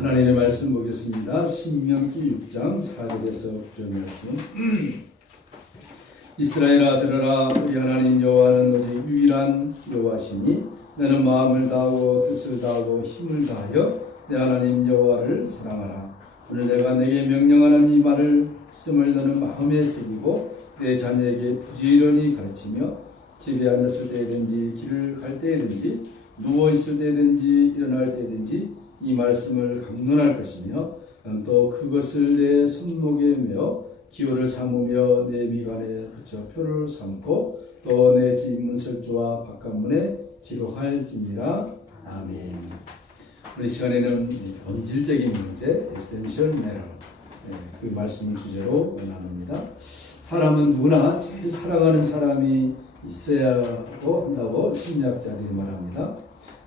하나님의 말씀 보겠습니다. 신명기 6장 4절에서 9절 말씀. 이스라엘아 들으라. 우리 하나님 여호와는 오직 유일한 여호와시니 너는 마음을 다하고 뜻을 다하고 힘을 다하여 내 하나님 여호와를 사랑하라. 오늘 내가 내게 명령하는 이 말을 쓰을 너는 마음에 새기고 내 자녀에게 부지런히 가르치며 집에 앉았을 때든지 길을 갈 때든지 누워 있을 때든지 일어날 때든지 이 말씀을 강론할 것이며 또 그것을 내 손목에 메어 기호를 삼으며 내 미간에 붙여 표를 삼고 또 내 집 문설주와 바깥문에 기록할지니라. 아멘. 우리 시간에는 본질적인 문제, essential matter, 그 말씀을 주제로 나눕니다. 사람은 누구나 제일 사랑하는 사람이 있어야 한다고 심리학자들이 말합니다.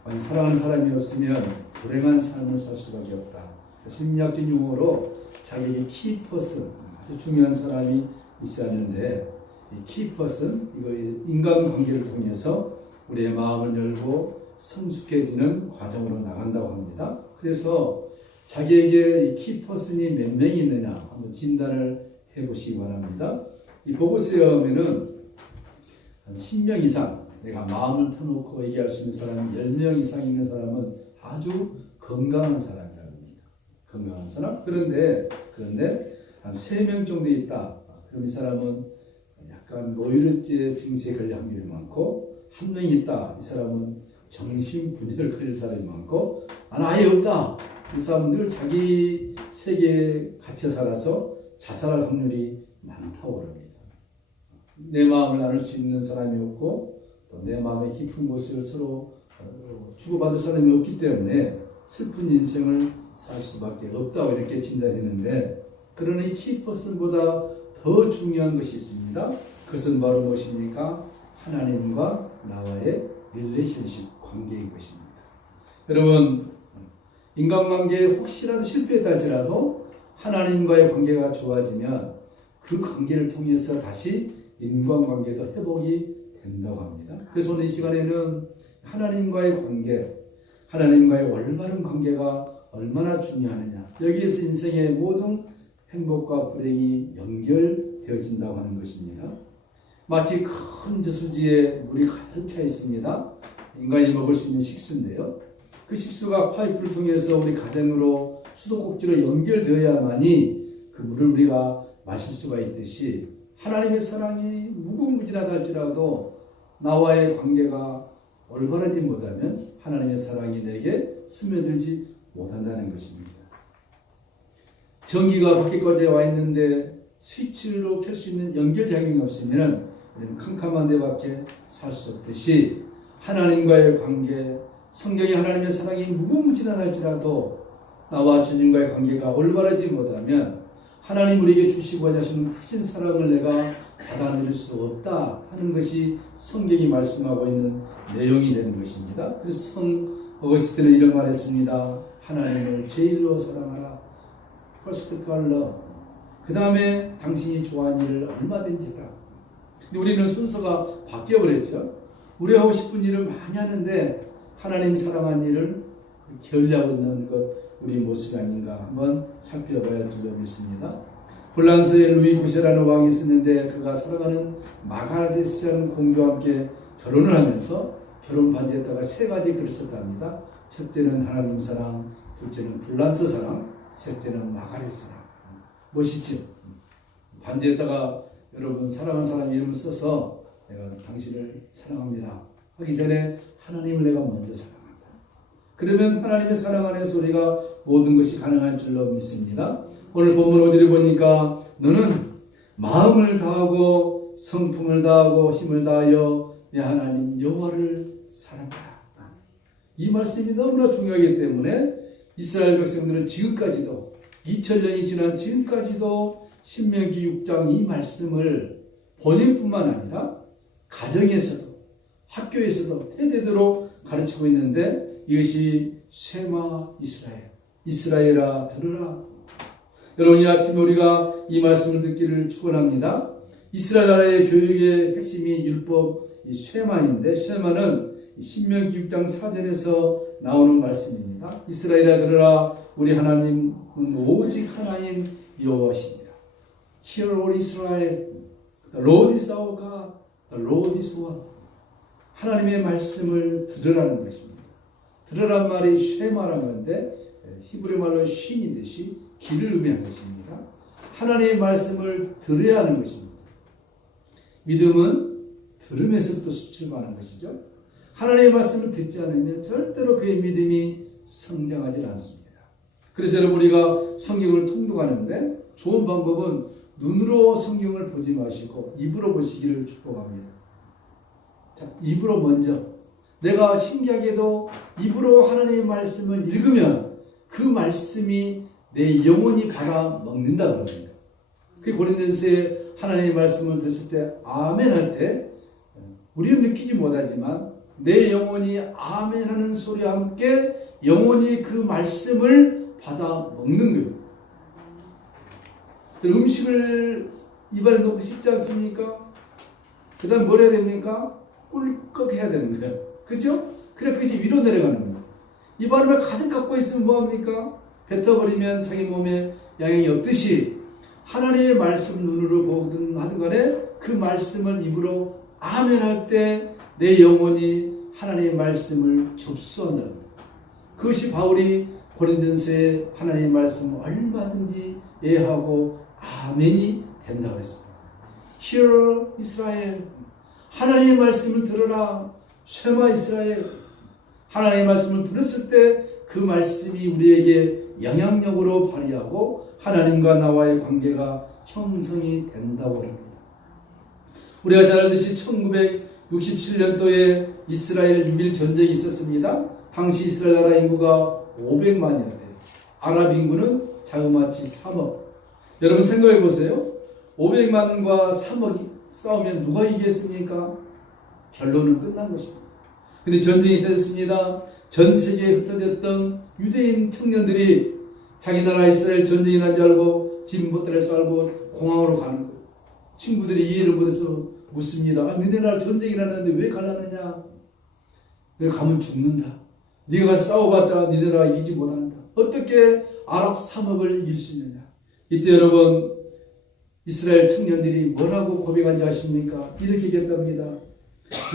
만약 사랑하는 사람이 없으면 불행한 삶을 살 수밖에 없다. 심리학적 용어로 자기에게 키퍼슨, 아주 중요한 사람이 있어야 하는데, 이 키퍼슨, 이거 인간관계를 통해서 우리의 마음을 열고 성숙해지는 과정으로 나간다고 합니다. 그래서 자기에게 이 키퍼슨이 몇 명이 있느냐 한번 진단을 해보시기 바랍니다. 이 보고서에 보면은 한 10명 이상 내가 마음을 터놓고 얘기할 수 있는 사람이 10명 이상 있는 사람은 아주 건강한 사람이라고 합니다. 건강한 사람? 그런데 한 3명 정도 있다. 그럼 이 사람은 약간 노이로제 증세에 걸릴 확률이 많고, 한 명 있다. 이 사람은 정신분열을 걸릴 사람이 많고, 아예 없다. 이 사람은 늘 자기 세계에 갇혀 살아서 자살할 확률이 많다고 합니다. 내 마음을 나눌 수 있는 사람이 없고 또 내 마음의 깊은 곳을 서로 주고받을 사람이 없기 때문에 슬픈 인생을 살 수밖에 없다고 이렇게 진단했는데, 그러나 이 키퍼슨보다 더 중요한 것이 있습니다. 그것은 바로 무엇입니까? 하나님과 나와의 릴레이션십, 관계인 것입니다. 여러분, 인간관계에 혹시라도 실패했다 할지라도 하나님과의 관계가 좋아지면 그 관계를 통해서 다시 인간관계도 회복이 된다고 합니다. 그래서 오늘 이 시간에는 하나님과의 관계, 하나님과의 올바른 관계가 얼마나 중요하느냐, 여기에서 인생의 모든 행복과 불행이 연결되어진다고 하는 것입니다. 마치 큰 저수지에 물이 가득 차 있습니다. 인간이 먹을 수 있는 식수인데요, 그 식수가 파이프를 통해서 우리 가정으로 수도꼭지로 연결되어야만이 그 물을 우리가 마실 수가 있듯이, 하나님의 사랑이 무궁무진하다 할지라도 나와의 관계가 올바르지 못하면 하나님의 사랑이 내게 스며들지 못한다는 것입니다. 전기가 밖에까지 와 있는데 스위치로 켤 수 있는 연결작용이 없으면 우리는 캄캄한 데밖에 살 수 없듯이, 하나님과의 관계, 성경이 하나님의 사랑이 무궁무진하다 할지라도 나와 주님과의 관계가 올바르지 못하면 하나님 우리에게 주시고자 하시는 크신 사랑을 내가 받아들일 수 없다 하는 것이 성경이 말씀하고 있는 내용이 되는 것입니다. 그래서 성 어거스틴은 이런 말 했습니다. 하나님을 제일로 사랑하라. First God love. 그 다음에 당신이 좋아하는 일을 얼마든지 해라. 근데 우리는 순서가 바뀌어버렸죠. 우리가 하고 싶은 일을 많이 하는데 하나님 사랑하는 일을 게을리하고 있는 것, 우리 모습이 아닌가 한번 살펴봐야 줄로 믿습니다. 프랑스의 루이 9세라는 왕이 있었는데 그가 사랑하는 마가렛이라는 공주와 함께 결혼을 하면서 결혼 반지에다가 3가지 글을 썼답니다. 첫째는 하나님 사랑, 둘째는 프랑스 사랑, 셋째는 마가렛 사랑. 멋있죠? 반지에다가 여러분 사랑하는 사람 이름을 써서 내가 당신을 사랑합니다 하기 전에 하나님을 내가 먼저 사랑합니다. 그러면 하나님의 사랑 안에서 우리가 모든 것이 가능할 줄로 믿습니다. 오늘 본문 5절에 보니까 너는 마음을 다하고 성품을 다하고 힘을 다하여 내 하나님 여호와를 사랑하라. 이 말씀이 너무나 중요하기 때문에 이스라엘 백성들은 지금까지도 2000년이 지난 지금까지도 신명기 6장 이 말씀을 본인뿐만 아니라 가정에서도 학교에서도 대대로 가르치고 있는데, 이것이 쉐마 이스라엘, 이스라엘아 들으라. 여러분, 이 아침에 우리가 이 말씀을 듣기를 축원합니다. 이스라엘 나라의 교육의 핵심이 율법 이 쉐마인데, 쉐마는 신명기 6장 4절에서 나오는 말씀입니다. 이스라엘아 들으라, 우리 하나님은 오직 하나인 여호와십니다. Hear, O Israel, the Lord is our God, the Lord is one. 하나님의 말씀을 들으라는 것입니다. 들으란 말이 쉐마라는 건데 히브리 말로 쉰인 듯이 귀를 의미하는 것입니다. 하나님의 말씀을 들어야 하는 것입니다. 믿음은 들음에서부터 출발하는 것이죠. 하나님의 말씀을 듣지 않으면 절대로 그의 믿음이 성장하지 않습니다. 그래서 여러분, 우리가 성경을 통독하는데 좋은 방법은 눈으로 성경을 보지 마시고 입으로 보시기를 축복합니다. 자, 입으로 먼저, 내가 신기하게도 입으로 하나님의 말씀을 읽으면 그 말씀이 내 영혼이 받아 먹는다 그럽니다. 그 고린도전서에 하나님의 말씀을 듣을 때 아멘 할 때 우리는 느끼지 못하지만 내 영혼이 아멘 하는 소리와 함께 영혼이 그 말씀을 받아 먹는 거예요. 음식을 입안에 넣고 싶지 않습니까? 그 다음 뭘 해야 됩니까? 꿀꺽 해야 되는 거예요. 그렇죠? 그래, 그것이 위로 내려가는 거예요. 입안을 가득 갖고 있으면 뭐합니까? 뱉어버리면 자기 몸에 영향이 없듯이 하나님의 말씀 눈으로 보든 하든 간에 그 말씀을 입으로 아멘 할 때 내 영혼이 하나님의 말씀을 접수한다. 그것이 바울이 고린도전서에 하나님의 말씀을 얼마든지 예하고 아멘이 된다고 했습니다. Hear Israel, 하나님의 말씀을 들어라. 쉐마 이스라엘, 하나님의 말씀을 들었을 때 그 말씀이 우리에게 영향력으로 발휘하고 하나님과 나와의 관계가 형성이 된다고 합니다. 우리가 잘 알듯이 1967년도에 이스라엘 6.1 전쟁이 있었습니다. 당시 이스라엘 나라 인구가 500만이었대요. 아랍 인구는 자그마치 3억. 여러분 생각해 보세요. 500만과 3억이 싸우면 누가 이겼습니까? 결론은 끝난 것입니다. 근데 전쟁이 터졌습니다. 전 세계에 흩어졌던 유대인 청년들이 자기 나라 이스라엘 전쟁이 난 줄 알고 짐보트를 쌀고 공항으로 가는 거예요. 친구들이 이해를 못해서 묻습니다. 너네 나라 전쟁이 났는데 왜 가려느냐? 내가 가면 죽는다. 네가 가서 싸워봤자 너네 나라 이기지 못한다. 어떻게 아랍 3억을 이길 수 있느냐? 이때 여러분, 이스라엘 청년들이 뭐라고 고백한지 아십니까? 이렇게 얘기했답니다.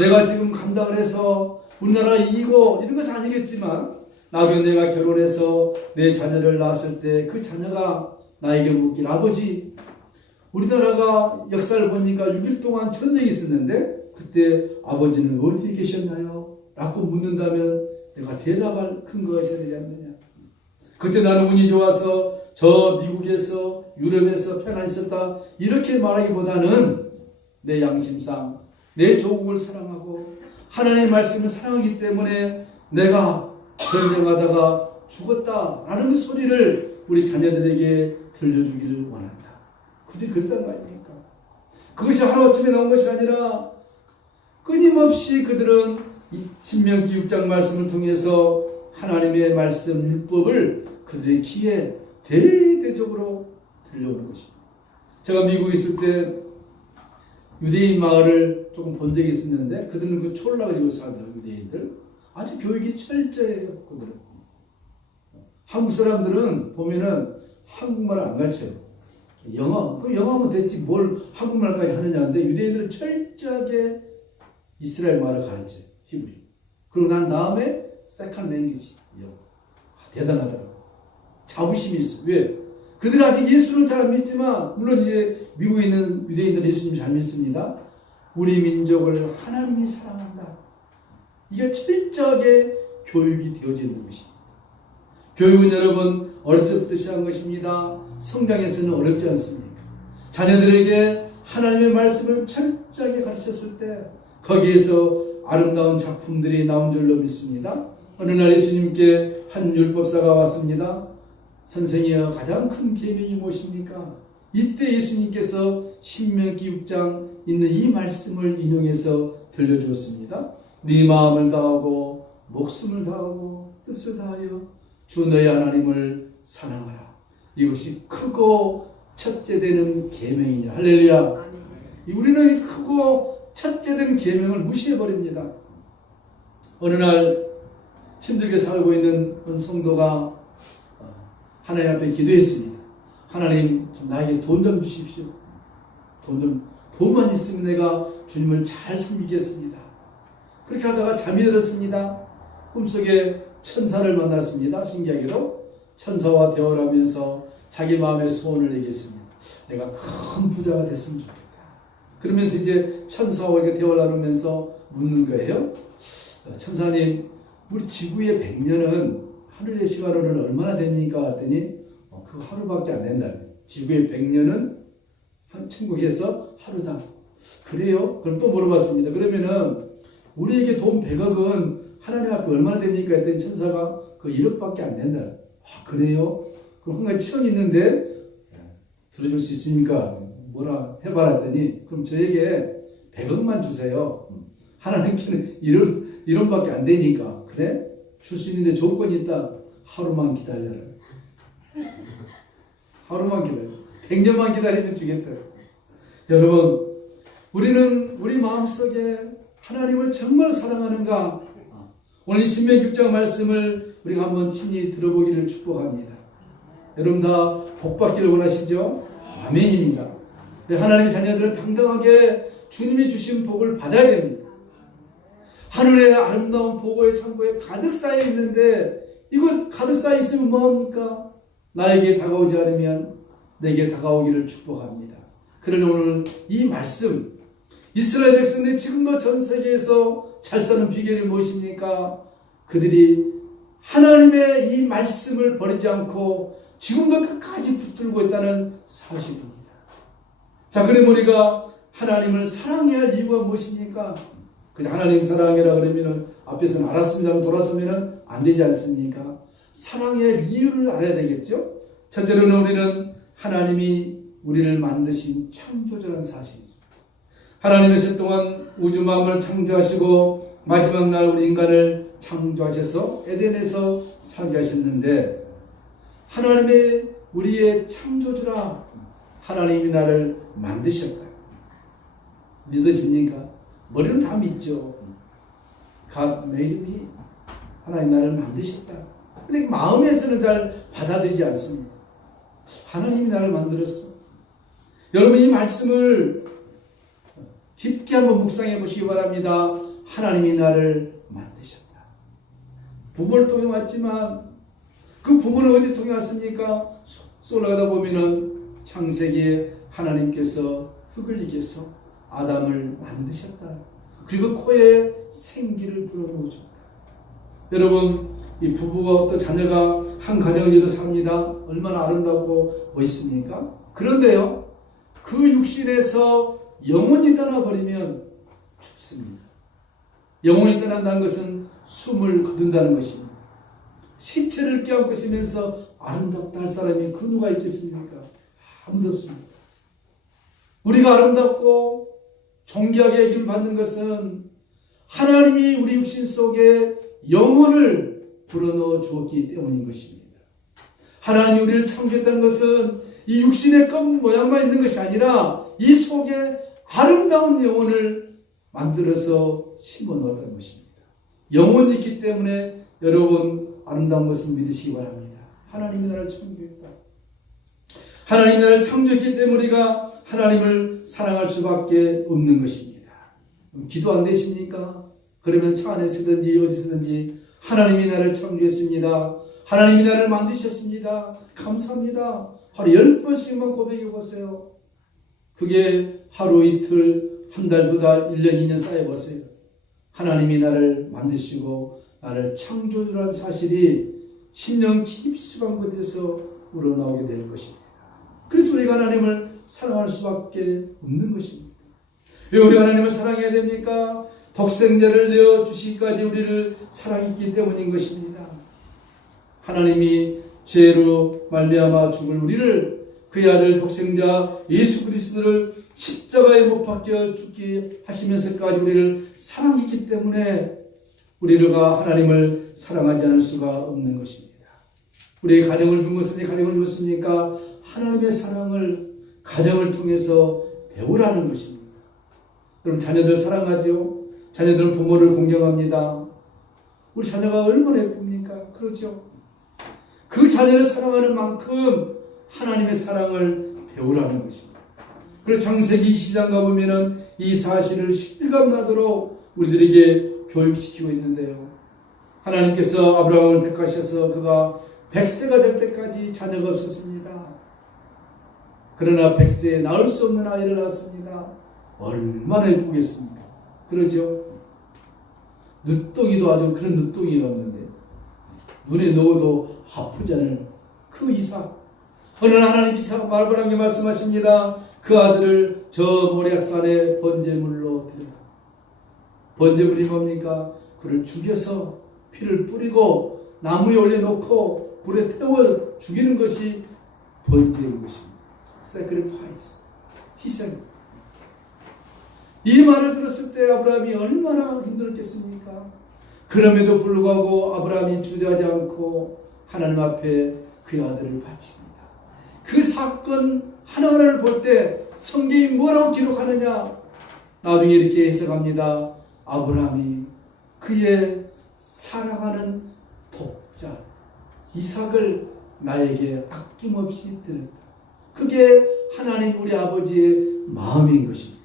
내가 지금 간다 그래서 우리나라가 이기고 이런 것은 아니겠지만 나중에 내가 결혼해서 내 자녀를 낳았을 때 그 자녀가 나에게 묻길, 아버지, 우리나라가 역사를 보니까 6일 동안 전쟁이 있었는데 그때 아버지는 어디에 계셨나요? 라고 묻는다면 내가 대답할 근거가 있어야 되지 않느냐. 그때 나는 운이 좋아서 저 미국에서 유럽에서 편안히 있었다 이렇게 말하기보다는 내 양심상 내 조국을 사랑하고 하나님의 말씀을 사랑하기 때문에 내가 전쟁하다가 죽었다라는 그 소리를 우리 자녀들에게 들려주기를 원한다. 그들이 그랬단 거 아닙니까? 그것이 하루아침에 나온 것이 아니라 끊임없이 그들은 신명기 6장 말씀을 통해서 하나님의 말씀 율법을 그들의 귀에 대대적으로 들려오는 것입니다. 제가 미국에 있을 때 유대인 마을을 조금 본 적이 있었는데 그들은 그 촐라 가지고 살더라고요. 유대인들 아주 교육이 철저해요. 그들은 한국 사람들은 보면은 한국말을 안 가르쳐요. 영어, 그 영어하면 됐지 뭘 한국말까지 하느냐는데 유대인들은 철저하게 이스라엘 말을 가르쳐요. 히브리. 그리고 난 다음에 세컨 랭귀지 영어. 대단하더라고요. 자부심이 있어. 왜? 그들은 아직 예수를 잘 안 믿지만 물론 이제 미국에 있는 유대인들은 예수님 잘 믿습니다. 우리 민족을 하나님이 사랑한다. 이게 철저하게 교육이 되어져 있는 것입니다. 교육은 여러분 어렸을 때부터 시작한 것입니다. 성장에서는 어렵지 않습니까? 자녀들에게 하나님의 말씀을 철저하게 가르쳤을 때 거기에서 아름다운 작품들이 나온 줄로 믿습니다. 어느 날 예수님께 한 율법사가 왔습니다. 선생이여, 가장 큰 계명이 무엇입니까? 이때 예수님께서 신명기 6장 있는 이 말씀을 인용해서 들려주었습니다. 네 마음을 다하고 목숨을 다하고 뜻을 다하여 주 너의 하나님을 사랑하라. 이것이 크고 첫째 되는 계명이냐. 할렐루야. 우리는 크고 첫째 된 계명을 무시해버립니다. 어느 날 힘들게 살고 있는 한 성도가 하나님 앞에 기도했습니다. 하나님, 나에게 돈 좀 주십시오. 돈만 있으면 내가 주님을 잘 섬기겠습니다. 그렇게 하다가 잠이 들었습니다. 꿈속에 천사를 만났습니다. 신기하게도 천사와 대화를 하면서 자기 마음의 소원을 얘기했습니다. 내가 큰 부자가 됐으면 좋겠다. 그러면서 이제 천사와 이렇게 대화를 나누면서 묻는 거예요. 천사님, 우리 지구의 100년은 하늘의 시간으로는 얼마나 됩니까? 했더니 그 하루밖에 안 된다. 지구의 100년은 천국에서 하루다. 그래요? 그럼 또 물어봤습니다. 그러면은 우리에게 돈 100억은 하나님 앞에 얼마나 됩니까? 했더니 천사가 그 1억밖에 안 된다. 그래요? 그럼 한 가지 치원이 있는데 들어줄 수 있습니까? 뭐라 해봐라 했더니 그럼 저에게 100억만 주세요. 하나님께는 1억밖에 안 되니까. 그래? 줄 수 있는데 조건이 있다. 하루만 기다려라. 하루만 기다려. 100년만 기다리면 주겠다. 여러분, 우리는 우리 마음속에 하나님을 정말 사랑하는가? 오늘 이 신명기 6장 말씀을 우리가 한번 친히 들어보기를 축복합니다. 여러분 다 복받기를 원하시죠? 아멘입니다. 하나님의 자녀들은 당당하게 주님이 주신 복을 받아야 됩니다. 하늘의 아름다운 복의 창고에 가득 쌓여 있는데 이거 가득 쌓여 있으면 뭐합니까? 나에게 다가오지 않으면 내게 다가오기를 축복합니다. 그러나 오늘 이 말씀, 이스라엘 백성들이 지금도 전 세계에서 잘 사는 비결이 무엇입니까? 그들이 하나님의 이 말씀을 버리지 않고 지금도 끝까지 붙들고 있다는 사실입니다. 자, 그럼 우리가 하나님을 사랑해야 할 이유가 무엇입니까? 그냥 하나님 사랑해라 그러면 앞에서는 알았습니다. 돌아서면 안 되지 않습니까? 사랑해야 할 이유를 알아야 되겠죠? 첫째로는 우리는 하나님이 우리를 만드신 창조자라는 사실이죠. 하나님께서 또한 우주 만물을 창조하시고 마지막 날 우리 인간을 창조하셔서 에덴에서 살게 하셨는데 하나님의 우리의 창조주라 하나님이 나를 만드셨다. 믿어집니까? 머리는 다 믿죠. God made me. 하나님 나를 만드셨다. 근데 마음에서는 잘 받아들이지 않습니다. 하나님이 나를 만들었어. 여러분 이 말씀을 깊게 한번 묵상해 보시기 바랍니다. 하나님이 나를 만드셨다. 부모를 통해 왔지만 그 부모는 어디 통해 왔습니까? 올라가다 보면은 창세기에 하나님께서 흙을 이겨서 아담을 만드셨다. 그리고 코에 생기를 불어넣으셨다. 여러분 이 부부가 또 자녀가 한 가정을 이루어 삽니다. 얼마나 아름답고 멋있습니까? 그런데요 그 육신에서 영혼이 떠나버리면 죽습니다. 영혼이 떠난다는 것은 숨을 거둔다는 것입니다. 시체를 껴안고 있으면서 아름답다 할 사람이 그 누가 있겠습니까? 아무도 없습니다. 우리가 아름답고 존귀하게 여김을 받는 것은 하나님이 우리 육신 속에 영혼을 불어넣어 주었기 때문인 것입니다. 하나님이 우리를 창조했다는 것은 이 육신의 껍 모양만 있는 것이 아니라 이 속에 아름다운 영혼을 만들어서 심어 넣었다는 것입니다. 영혼이 있기 때문에 여러분 아름다운 것을 믿으시기 바랍니다. 하나님이 나를 창조했다. 하나님이 나를 창조했기 때문에 우리가 하나님을 사랑할 수밖에 없는 것입니다. 기도 안 되십니까? 그러면 차 안에 쓰든지 어디서든지 하나님이 나를 창조했습니다. 하나님이 나를 만드셨습니다. 감사합니다. 하루 10번씩만 고백해 보세요. 그게 하루 이틀, 한 달, 두 달, 1년, 2년 쌓여보세요. 하나님이 나를 만드시고 나를 창조주라는 사실이 심령 깊숙한 곳에서 우러나오게 될 것입니다. 그래서 우리가 하나님을 사랑할 수밖에 없는 것입니다. 왜 우리가 하나님을 사랑해야 됩니까? 독생자를 내어주시기까지 우리를 사랑했기 때문인 것입니다. 하나님이 죄로 말미암아 죽을 우리를 그의 아들 독생자 예수 그리스도를 십자가에 못 박혀 죽게 하시면서까지 우리를 사랑했기 때문에 우리가 하나님을 사랑하지 않을 수가 없는 것입니다. 우리의 가정을 준 것은 가정을 줬으니까 하나님의 사랑을 가정을 통해서 배우라는 것입니다. 그럼 자녀들 사랑하죠? 자녀들 부모를 공경합니다. 우리 자녀가 얼마나 예쁩니까? 그렇죠? 그 자녀를 사랑하는 만큼 하나님의 사랑을 배우라는 것입니다. 그리고 창세기 20장 가보면은 이 사실을 실감나도록 우리들에게 교육시키고 있는데요. 하나님께서 아브라함을 택하셔서 그가 100세가 될 때까지 자녀가 없었습니다. 그러나 100세에 낳을 수 없는 아이를 낳았습니다. 얼마나 예쁘겠습니까? 그러죠? 늦둥이도 아주 그런 늦둥이가 없는데 눈에 넣어도 아프지 않을 그 이삭. 어느 날 하나님께서 아브라함에게 말씀하십니다. 그 아들을 저 모리아산에 번제물로 드려라. 번제물이 뭡니까? 그를 죽여서 피를 뿌리고 나무에 올려놓고 불에 태워 죽이는 것이 번제인 것입니다. sacrifice, 희생. 이 말을 들었을 때 아브라함이 얼마나 힘들었겠습니까? 그럼에도 불구하고 아브라함이 주저하지 않고 하나님 앞에 그의 아들을 바칩니다. 그 사건 하나하나를 볼 때 성경이 뭐라고 기록하느냐? 나중에 이렇게 해석합니다. 아브라함이 그의 사랑하는 독자 이삭을 나에게 아낌없이 드렸다. 그게 하나님 우리 아버지의 마음인 것입니다.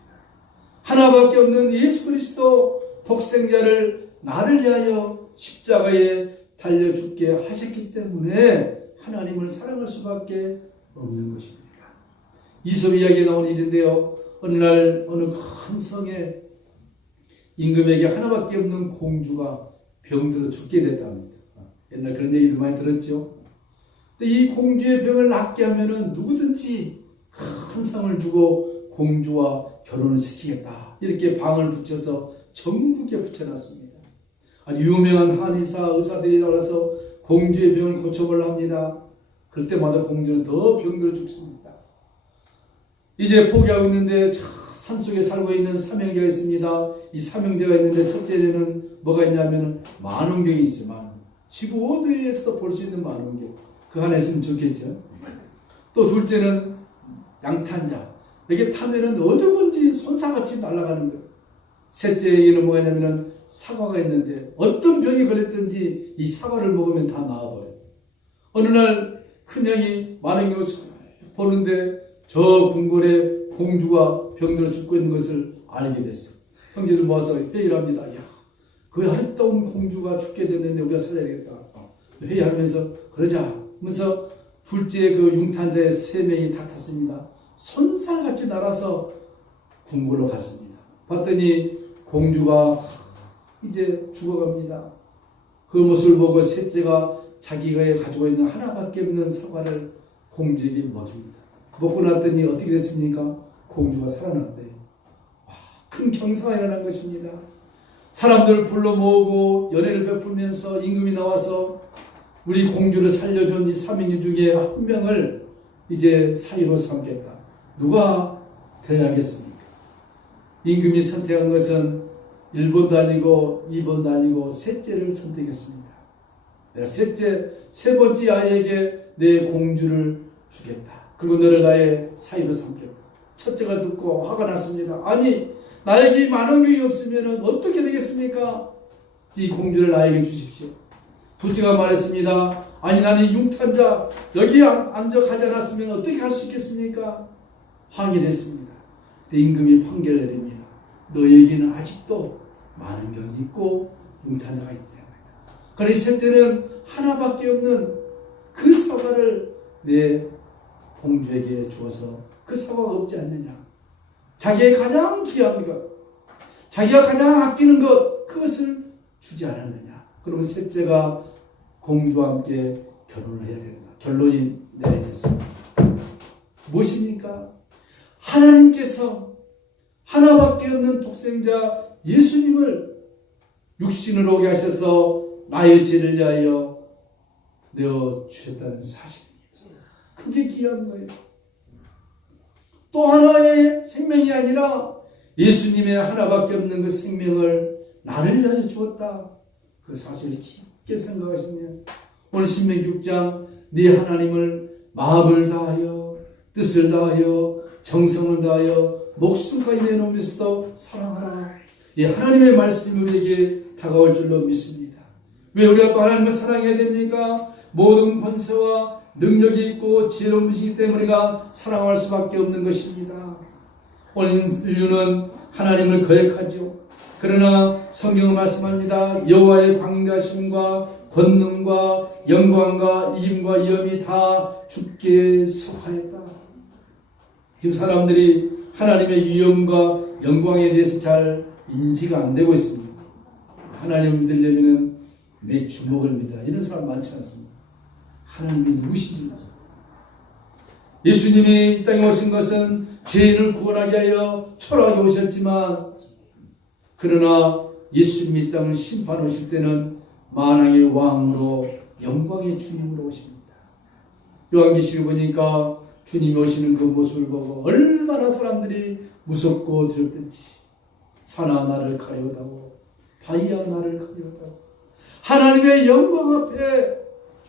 하나밖에 없는 예수 그리스도 독생자를 나를 위하여 십자가에 달려 죽게 하셨기 때문에 하나님을 사랑할 수밖에 없는 것입니다. 이솝 이야기에 나온 일인데요. 어느 날 어느 큰 성에 임금에게 하나밖에 없는 공주가 병들어 죽게 됐답니다. 옛날 그런 얘기도 많이 들었죠. 근데 이 공주의 병을 낫게 하면은 누구든지 큰 상을 주고 공주와 결혼을 시키겠다. 이렇게 방을 붙여서 전국에 붙여놨습니다. 아주 유명한 한의사 의사들이 나와서 공주의 병을 고쳐보려 합니다. 그럴 때마다 공주는 더 병들어 죽습니다. 이제 포기하고 있는데 산속에 살고 있는 삼형제가 있습니다. 이 삼형제가 있는데 첫째는 뭐가 있냐면 만원경이 있어요. 만원경. 지구 어디에서도 볼 수 있는 만원경. 그 안에 있으면 좋겠죠. 또 둘째는 양탄자. 이게 타면은 어디든지 손사같이 날아가는 거예요. 셋째에게는 뭐가 있냐면은 사과가 있는데 어떤 병이 걸렸든지 이 사과를 먹으면 다 나아버려요. 어느 날 큰형이 만원경을 보는데 저 궁궐에 공주가 병들어 죽고 있는 것을 알게 됐어요. 형제들 모아서 회의를 합니다. 야, 그 아름다운 공주가 죽게 됐는데 우리가 살려야겠다. 회의하면서 그러자 하면서 둘째 그 융탄자의 3명이 다 탔습니다. 손살같이 날아서 궁궐로 갔습니다. 봤더니 공주가 이제 죽어갑니다. 그 모습을 보고 셋째가 자기가 가지고 있는 하나밖에 없는 사과를 공주에게 먹입니다. 먹고 났더니 어떻게 됐습니까? 공주가 살아났대요. 큰 경사가 일어난 것입니다. 사람들을 불러 모으고 연회를 베풀면서 임금이 나와서 우리 공주를 살려준 이 삼인이 중에 한 명을 이제 사위로 삼겠다. 누가 되야겠습니까? 임금이 선택한 것은 1번도 아니고 2번도 아니고 셋째를 선택했습니다. 내가 세 번째 아이에게 내 공주를 주겠다. 그리고 너를 나의 사위로 삼겠다. 첫째가 듣고 화가 났습니다. 아니, 나에게 만원경이 없으면 어떻게 되겠습니까? 이 공주를 나에게 주십시오. 둘째가 말했습니다. 아니, 나는 융탄자 여기에 앉아 가지 않았으면 어떻게 할 수 있겠습니까? 항의를 했습니다. 그때 임금이 판결 내립니다. 너에게는 아직도 만원경이 있고 융탄자가 있다. 그러니 셋째는 하나밖에 없는 그 사과를 내 공주에게 주어서 그 사과가 없지 않느냐. 자기의 가장 귀한 것, 자기가 가장 아끼는 것, 그것을 주지 않았느냐. 그러면 셋째가 공주와 함께 결혼을 해야 된다. 결론이 내려졌습니다. 무엇입니까? 하나님께서 하나밖에 없는 독생자 예수님을 육신으로 오게 하셔서 나의 죄를 위하여 내어 주셨다는 사실입니다. 그게 귀한 거예요. 또 하나의 생명이 아니라 예수님의 하나밖에 없는 그 생명을 나를 위하여 주었다. 그 사실을 깊게 생각하시면 오늘 신명기 6장 네 하나님을 마음을 다하여 뜻을 다하여 정성을 다하여 목숨까지 내놓으면서도 사랑하라. 이 하나님의 말씀이 우리에게 다가올 줄로 믿습니다. 왜 우리가 또 하나님을 사랑해야 됩니까? 모든 권세와 능력이 있고 지혜로운 분이시기 때문에 우리가 사랑할 수밖에 없는 것입니다. 오늘 인류는 하나님을 거역하죠. 그러나 성경은 말씀합니다. 여호와의 광대하심과 권능과 영광과 이김과 위엄이 다 주께 속하였다. 지금 사람들이 하나님의 위엄과 영광에 대해서 잘 인지가 안 되고 있습니다. 하나님을 믿으려면 내 주먹을 믿어라. 이런 사람 많지 않습니다. 하나님이 누구신지 모르죠. 예수님이 이 땅에 오신 것은 죄인을 구원하기 위하여 초라하게 오셨지만, 그러나 예수님이 이 땅을 심판하실 때는 만왕의 왕으로 영광의 주님으로 오십니다. 요한계시록 보니까 주님이 오시는 그 모습을 보고 얼마나 사람들이 무섭고 두렵든지, 산아 나를 가려다오, 바위야 나를 가려다오. 하나님의 영광 앞에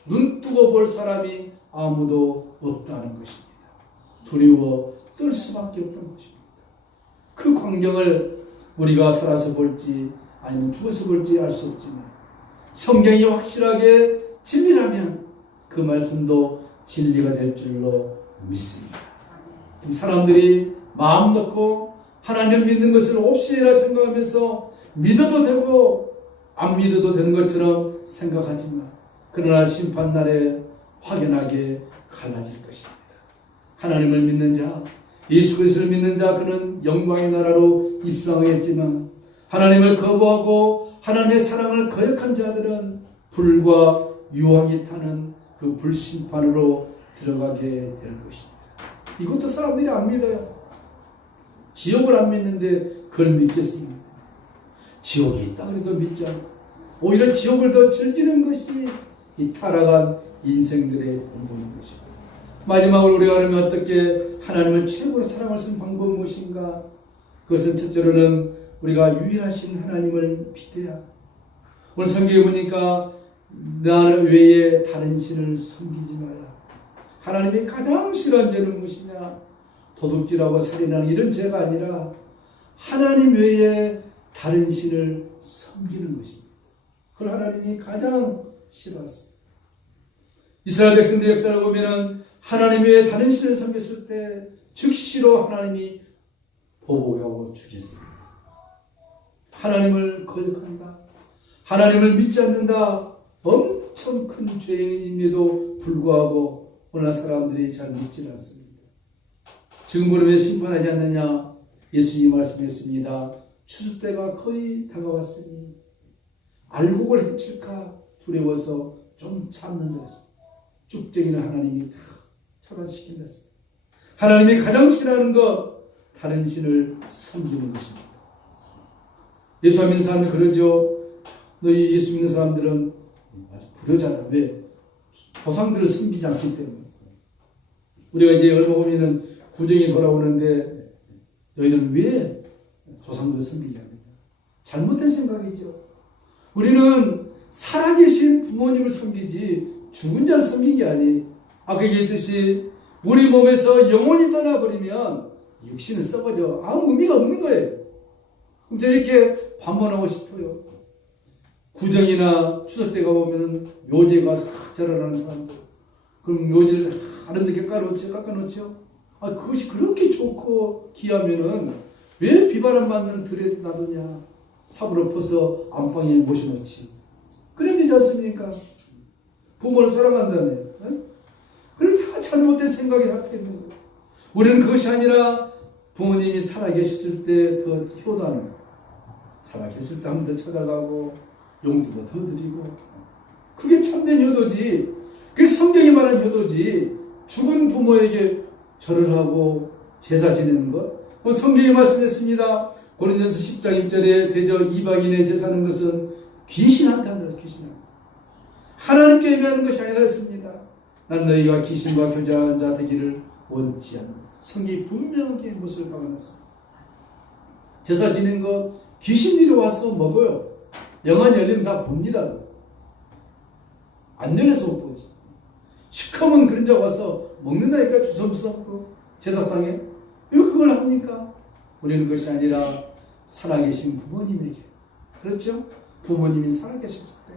눈뜨고 볼 사람이 아무도 없다는 것입니다. 두려워 떨 수밖에 없다는 것입니다. 그 광경을 우리가 살아서 볼지 아니면 죽어서 볼지 알 수 없지만, 성경이 확실하게 진리라면 그 말씀도 진리가 될 줄로 믿습니다. 지금 사람들이 마음 놓고 하나님을 믿는 것을 옵션이라 생각하면서 믿어도 되고 안 믿어도 되는 것처럼 생각하지만, 그러나 심판날에 확연하게 갈라질 것입니다. 하나님을 믿는 자, 예수 그리스도를 믿는 자, 그는 영광의 나라로 입성하겠지만, 하나님을 거부하고 하나님의 사랑을 거역한 자들은 불과 유황이 타는 그 불심판으로 들어가게 될 것입니다. 이것도 사람들이 안 믿어요. 지옥을 안 믿는데 그걸 믿겠습니다. 지옥이 있다 그래도 믿지 않고 오히려 지옥을 더 즐기는 것이 이 타락한 인생들의 본분인 것입니다. 마지막으로 우리가 그러면 어떻게 하나님을 최고로 사랑할 수 있는 방법은 무엇인가? 그것은 첫째로는 우리가 유일하신 하나님을 믿어야. 오늘 성경에 보니까 나 외에 다른 신을 섬기지 말라. 하나님이 가장 싫어하는 죄는 무엇이냐? 도둑질하고 살인하는 이런 죄가 아니라 하나님 외에 다른 신을 섬기는 것입니다. 그걸 하나님이 가장 싫어하십니다. 이스라엘 백성들의 역사를 보면은 하나님 외에 다른 신을 섬겼을 때 즉시로 하나님이 보복하고 죽였습니다. 하나님을 거역한다, 하나님을 믿지 않는다, 엄청 큰 죄임에도 불구하고 오늘날 사람들이 잘 믿지 않습니다. 지금 그러면 심판하지 않느냐? 예수님이 말씀했습니다. 추수 때가 거의 다가왔으니 알곡을 해칠까 두려워서 좀 참는다 했습니다. 쭉쟁이는 하나님이 다 차단시킨다 했습니다. 하나님이 가장 싫어하는 것, 다른 신을 섬기는 것입니다. 예수 믿는 사람이 그러죠. 너희 예수 믿는 사람들은 불효자다. 왜? 조상들을 섬기지 않기 때문에. 우리가 이제 얼마 보면은 구정이 돌아오는데 너희들 왜 조상들을 섬기지 않느냐? 잘못된 생각이죠. 우리는 살아계신 부모님을 섬기지 죽은 자를 섬긴 게 아니. 아까 얘기했듯이 우리 몸에서 영혼이 떠나버리면 육신은 썩어져. 아무 의미가 없는 거예요. 그럼 이렇게 반문하고 싶어요. 구정이나 추석 때가 보면은 묘지에 가서 자라나는 사람들. 그럼 묘지를 아름답게 깎아놓죠. 아, 그것이 그렇게 좋고 귀하면은 왜 비바람 맞는 들에 놔두냐? 삽으로 퍼서 안방에 모셔놓지. 그래야 되지 않습니까? 부모를 사랑한다며. 그런데 다 잘못된 생각이 갖겠는 거예요. 우리는 그것이 아니라 부모님이 살아계셨을 때 더 효도하는 거예요. 살아계실 때 한 번 더 찾아가고 용도도 더 드리고, 그게 참된 효도지. 그게 성경이 말한 효도지. 죽은 부모에게 절을 하고 제사 지내는 것. 성경이 말씀했습니다. 고린도전서 10장 1절에 대저 이방인의 제사하는 것은 귀신한테 한다. 귀신한테. 하나님께 예배하는 것이 아니라 했습니다. 난 너희가 귀신과 교제하는 자 되기를 원치 않는다. 성경이 분명하게 무엇을 강조했습니다. 제사 지내는 것, 귀신들이 와서 먹어요. 영안이 열리면 다 봅니다. 안 열려서 못 보지. 시커먼 그런 자 와서 먹는다니까. 주섬 썩고 제사상에. 왜 그걸 합니까? 우리는 그것이 아니라 살아계신 부모님에게, 그렇죠? 부모님이 살아계셨을 때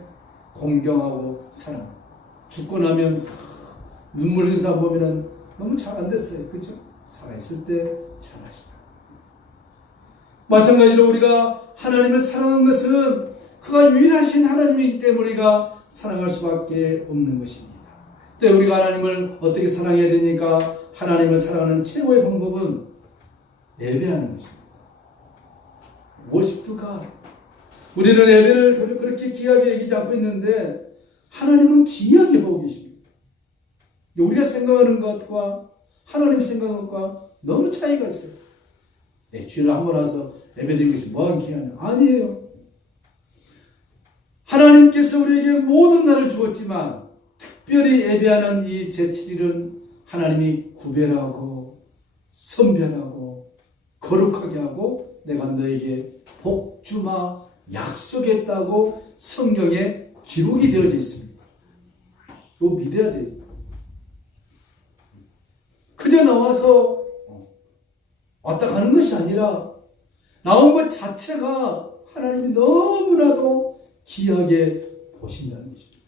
공경하고 사랑. 죽고 나면 눈물 흘리는 사람 보면은 너무 잘 안 됐어요. 그렇죠? 살아있을 때 잘하시다. 마찬가지로 우리가 하나님을 사랑하는 것은 그가 유일하신 하나님이기 때문에 우리가 사랑할 수밖에 없는 것입니다. 또 우리가 하나님을 어떻게 사랑해야 됩니까? 하나님을 사랑하는 최고의 방법은 예배하는 것입니다. Worship to God. 우리는 예배를 그렇게 귀하게 여기지 않고 있는데 하나님은 귀하게 보고 계십니다. 우리가 생각하는 것과 하나님 생각하는 것과 너무 차이가 있어요. 주일 한번 와서 예배드리는 것이 뭐가 귀하냐? 아니에요. 하나님께서 우리에게 모든 날을 주었지만 특별히 예배하는 이 제7일은 하나님이 구별하고 선별하고 거룩하게 하고 내가 너에게 복주마 약속했다고 성경에 기록이 되어져 있습니다. 이거 믿어야 돼요. 그저 나와서 왔다 가는 것이 아니라 나온 것 자체가 하나님이 너무나도 귀하게 보신다는 것입니다.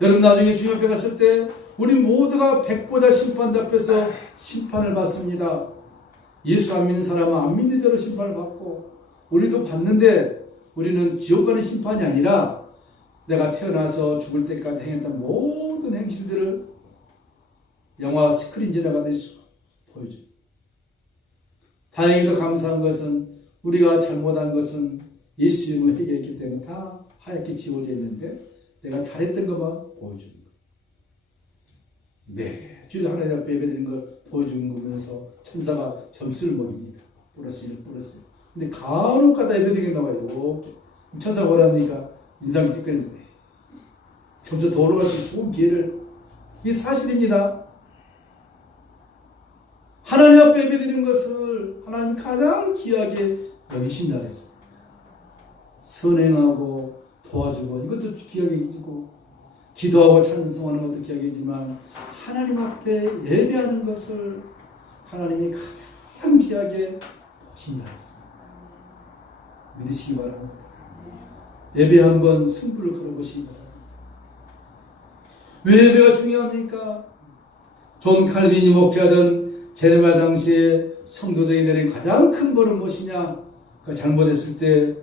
여러분 나중에 주님 앞에 갔을 때 우리 모두가 백보자 심판대 앞에서 심판을 받습니다. 예수 안 믿는 사람은 안 믿는 대로 심판을 받고 우리도 받는데 우리는 지옥 가는 심판이 아니라 내가 태어나서 죽을 때까지 행했던 모든 행실들을 영화 스크린 지나가듯이 보여줘요. 다행히도 감사한 것은 우리가 잘못한 것은 예수 이름으로 회개했기 때문에 다 하얗게 지워져 있는데 내가 잘했던 것만 보여주는 거예요. 매주 하나님 앞에 예배드리는 걸 보여주는 거면서 천사가 점수를 먹입니다. 플러스 1, 플러스 1. 근데 간혹 가다 예배드리는 게 나와요. 이렇게. 천사가 뭐랍니까? 인상 찌끄러져. 점수 더 올라갈 수 있는 좋은 기회를. 이게 사실입니다. 하나님 앞에 예배드리는 것을 하나님 가장 귀하게 여기신다 그랬어요. 선행하고 도와주고 이것도 귀하게 여기고 기도하고 찬송하는 것도 귀하게 여기지만 하나님 앞에 예배하는 것을 하나님이 가장 귀하게 보신다 그랬어요. 믿으시기 바랍니다. 예배 한번 승부를 걸어보시기 바랍니다. 왜 예배가 중요합니까? 존 칼빈이 목회하던 제레미야 당시에 성도들이 내린 가장 큰 벌은 무엇이냐? 그 잘못했을 때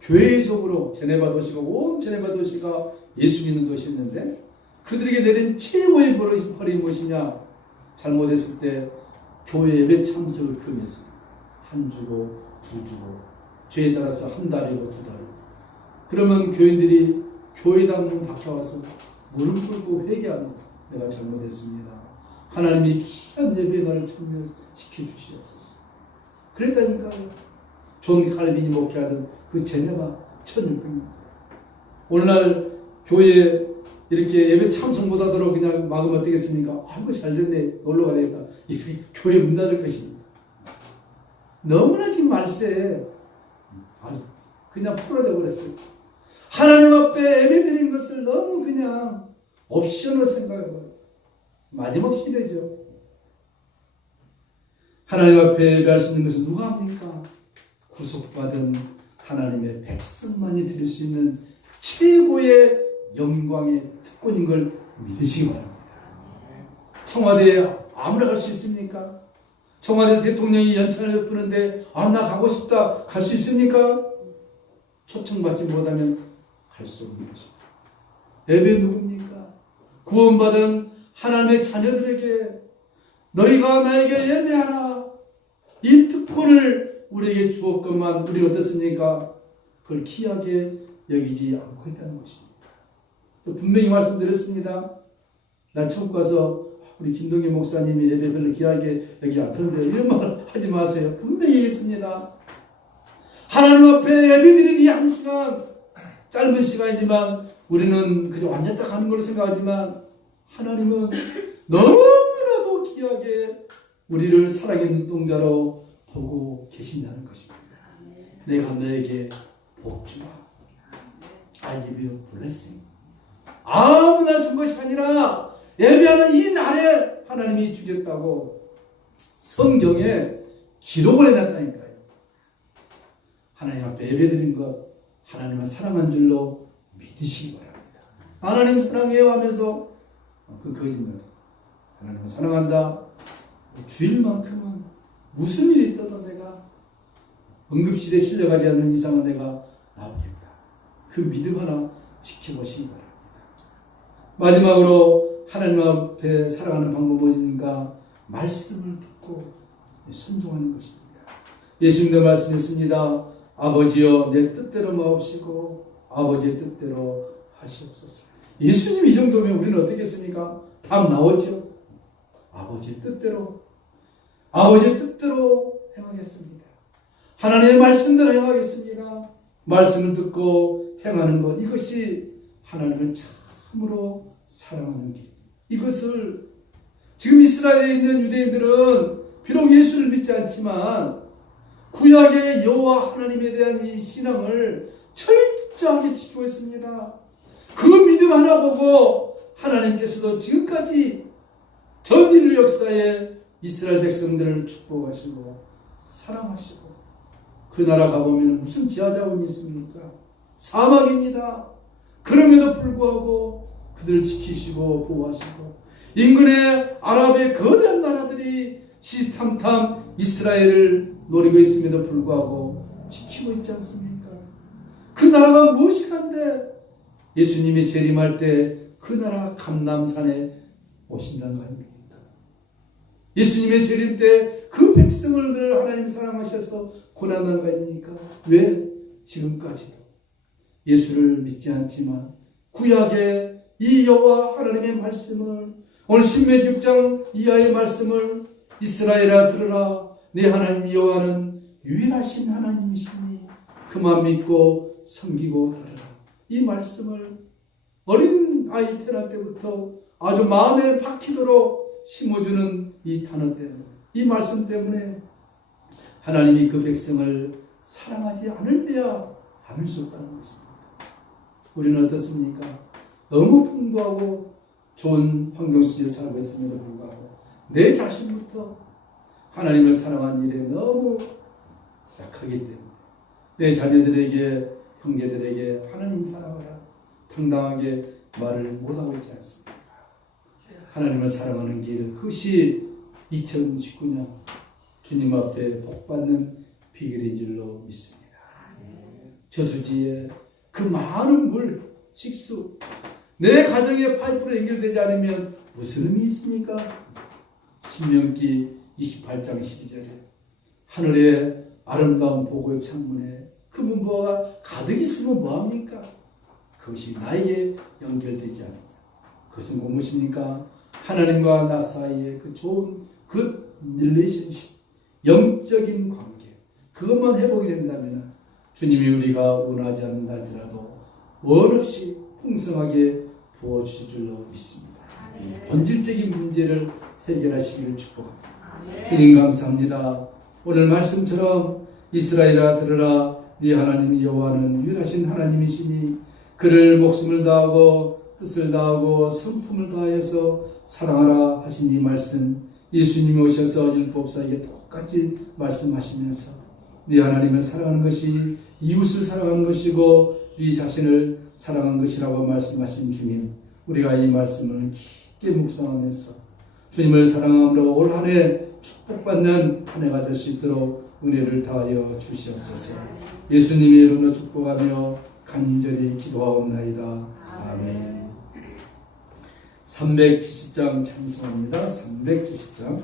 교회적으로 제네바 도시가 온 제네바 도시가 예수 믿는 도시였는데 그들에게 내린 최고의 벌이 무엇이냐? 잘못했을 때 교회 예배 참석을 금했습니다. 한 주고 두 주고 죄에 따라서 한 달이고 두 달이고 그러면 교인들이 교회당 문 밖에 와서 무릎 꿇고 회개합니다. 내가 잘못했습니다. 하나님이 귀한 예배에 나를 참여시켜 주시옵소서. 그랬다니까요. 존 칼빈이 목회하던 그 제네바 1600년. 오늘날 교회에 이렇게 예배 참석 못하도록 그냥 막으면 어떻겠습니까? 아이고 잘됐네. 놀러 가야겠다. 이렇게 교회 문 닫을 것입니다. 너무나 지금 말세. 그냥 풀어져 버렸어요. 하나님 앞에 예배 드리는 것을 너무 그냥 옵션으로 생각해봐요. 마지막 시대죠. 하나님 앞에 예배할 수 있는 것은 누가 합니까? 구속받은 하나님의 백성만이 드릴 수 있는 최고의 영광의 특권인 걸 믿으시기 바랍니다. 청와대에 아무나 갈 수 있습니까? 청와대 대통령이 연찬을 베푸는데 나 가고 싶다. 갈 수 있습니까? 초청받지 못하면 갈 수 없는 것입니다. 예배 누굽니까? 구원받은 하나님의 자녀들에게 너희가 나에게 예배하라. 이 특권을 우리에게 주었건만 우리는 어떻습니까? 그걸 귀하게 여기지 않고 있다는 것입니다. 분명히 말씀드렸습니다. 난 천국 가서 우리 김동기 목사님이 예배 별로 귀하게 여기지 않던데 이런 말 하지 마세요. 분명히 얘기했습니다. 하나님 앞에 예배드리는 이 한 시간 짧은 시간이지만 우리는 그저 앉았다 가는 걸로 생각하지만 하나님은 너무나도 귀하게 우리를 살아있는 눈동자로 보고 계신다는 것입니다. 내가 너에게 복 주마. I give you blessing. 아무나 준 것이 아니라 예배하는 이 날에 하나님이 주겠다고 성경에 기록을 해놨다니까요. 하나님 앞에 예배드린 것 하나님을 사랑한 줄로 믿으시기 바랍니다. 하나님 사랑해요 하면서 그 거짓말, 하나님을 사랑한다, 주일만큼은 무슨 일이 있어도 내가 응급실에 실려가지 않는 이상은 내가 나오겠다. 그 믿음 하나 지켜보시기 바랍니다. 마지막으로 하나님 앞에 살아가는 방법은 뭔가? 말씀을 듣고 순종하는 것입니다. 예수님도 말씀했습니다. 아버지여 내 뜻대로 마옵시고 아버지의 뜻대로 하시옵소서. 예수님 이 정도면 우리는 어떻겠습니까? 답 나오죠. 아버지의 뜻대로 행하겠습니다. 하나님의 말씀대로 행하겠습니다. 말씀을 듣고 행하는 것, 이것이 하나님을 참으로 사랑하는 길. 이것을 지금 이스라엘에 있는 유대인들은 비록 예수를 믿지 않지만 구약의 여호와 하나님에 대한 이 신앙을 철저하게 지키고 있습니다. 그 믿음 하나 보고 하나님께서도 지금까지 전 인류 역사에 이스라엘 백성들을 축복하시고 사랑하시고, 그 나라 가보면 무슨 지하자원이 있습니까? 사막입니다. 그럼에도 불구하고 그들을 지키시고 보호하시고, 인근의 아랍의 거대한 나라들이 시탐탐 이스라엘을 노리고 있음에도 불구하고 지키고 있지 않습니까? 그 나라가 무엇이간데 예수님이 재림할 때 그 나라 감람산에 오신다는 거 아닙니까? 예수님의 재림 때 그 백성을 하나님 사랑하셔서 고난한 거 아닙니까? 왜? 지금까지도 예수를 믿지 않지만 구약의 이 여호와 하나님의 말씀을, 오늘 신명기 6장 이하의 말씀을, 이스라엘아 들으라, 내 하나님 여호와는 유일하신 하나님이시니 그만 믿고 섬기고 따르라. 이 말씀을 어린 아이 태어날 때부터 아주 마음에 박히도록 심어주는 이 단어 때문에, 이 말씀 때문에 하나님이 그 백성을 사랑하지 않을 수 없다는 것입니다. 우리는 어떻습니까? 너무 풍부하고 좋은 환경 속에 살고 있음에도 불구하고 내 자신부터 하나님을 사랑하는 일에 너무 약하기 때문에 내 자녀들에게, 형제들에게 하나님 사랑하라 당당하게 말을 못하고 있지 않습니까? 하나님을 사랑하는 길, 그것이 2019년 주님 앞에 복받는 비결인 줄로 믿습니다. 저수지에 그 많은 물, 식수, 내 가정의 파이프로 연결되지 않으면 무슨 의미 있습니까? 신명기 28장 12절에 하늘의 아름다운 보고의 창문에 그 문보가 가득 있으면 뭐합니까? 그것이 나에게 연결되지 않는다. 그것은 무엇입니까? 하나님과 나 사이의 그 좋은 그 릴레이션십, 영적인 관계, 그것만 회복이 된다면 주님이 우리가 원하지 않는 날지라도 원 없이 풍성하게 부어주실 줄로 믿습니다. 본질적인 문제를 해결하시기를 축복합니다. 주님 감사합니다. 오늘 말씀처럼 이스라엘아 들으라, 네 하나님 여호와는 유일하신 하나님이시니 그를 목숨을 다하고 뜻을 다하고 성품을 다하여서 사랑하라 하신 이 말씀, 예수님이 오셔서 율법사에게 똑같이 말씀하시면서 네 하나님을 사랑하는 것이 이웃을 사랑하는 것이고 네 자신을 사랑한 것이라고 말씀하신 주님, 우리가 이 말씀을 깊게 묵상하면서 주님을 사랑함으로 올 한 해 축복받는 한 해가 될 수 있도록 은혜를 다하여 주시옵소서. 예수님의 이름으로 축복하며 간절히 기도하옵나이다. 아멘. 370장 찬송합니다. 370장.